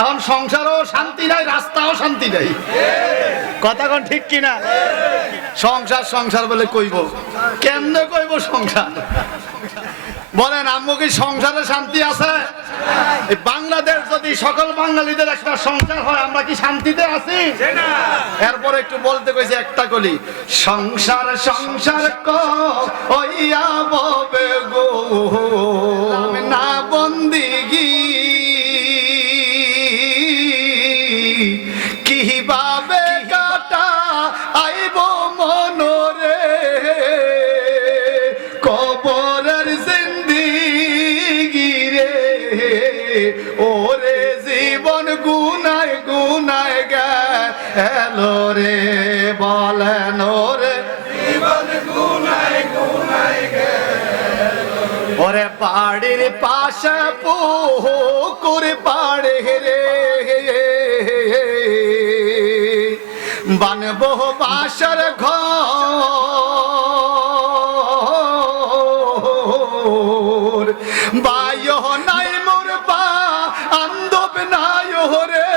এখন সংসারও শান্তি নাই, রাস্তাও শান্তি নাই। কথা কোন ঠিক কিনা? সংসার সংসার বলে কইব, কেমনে কইব সংসার? বলেন আম্মু, কি সংসারে শান্তি আছে? এই বাংলাদেশ যদি সকল বাঙালিদের একটা সংসার হয়, আমরা কি শান্তিতে আছি? এরপরে একটু বলতে কইছে একটা কলি, সংসার সংসার কইয়া ববে গো না বন্দিগি, কিভাবে কাটা আইব মনরে কবরের জিন্দিগি রে, ওরে জীবন গুনায় গুনায় গেল রে, বলেন ওরে জীবন গুনায় গুনায় গেল, ওরে বাড়ির পাশে পুকুর পাড়ে রে বানবো বাসার ঘর, বায়ো নাই মোর বা আন্দব নাই রে,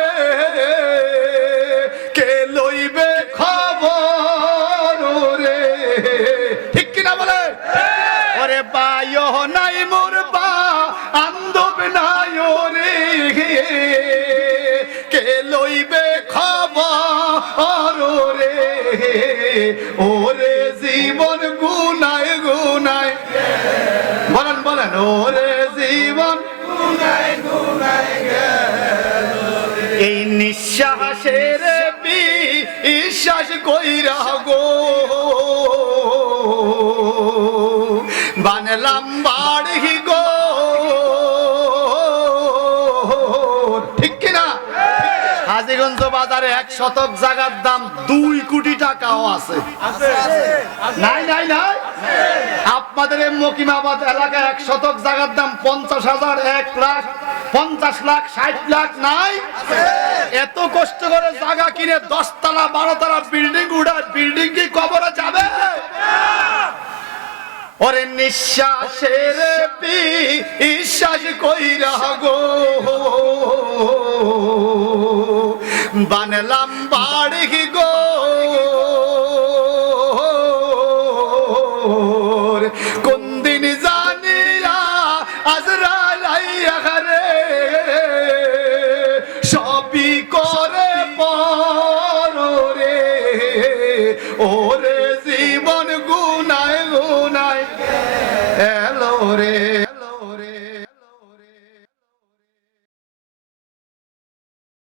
কে লইবে খবর রে, ঠিক কিনা বলে? ওরে বায়ো নাই মোর বা আন্দব নাই রে, কে লইবে খবর রে, ওরে জীবন গুনায় গুনায়, বলেন বলেন, ওরে জীবন গুনায় গুনায় গেল, এই নিঃশ্বাসের বিশ্বাস কইরা গো বানলাম বাড়ি গো, ঠিক কিনা? হাজীগঞ্জ বাজারে 1 শতক জায়গার দাম 2 কোটি টাকাও আছে। নাই নাই নাই, আপনাদের এই মকিমাবাদ এলাকায় 1 শতক জায়গার দাম 50,000, 1 লাখ, 50 লাখ, 60 লাখ নাই? এত কষ্ট করে জায়গা কিনে 10 তলা 12 তলা বিল্ডিং উড়ায়, বিল্ডিং কি কবরে যাবে? ওরে নিঃশ্বাসের বিশ্বাস কইরা গো বানলাম বাড়ি গো, কোন দিন জানিয়া আজরাইল আইয়া রে সবই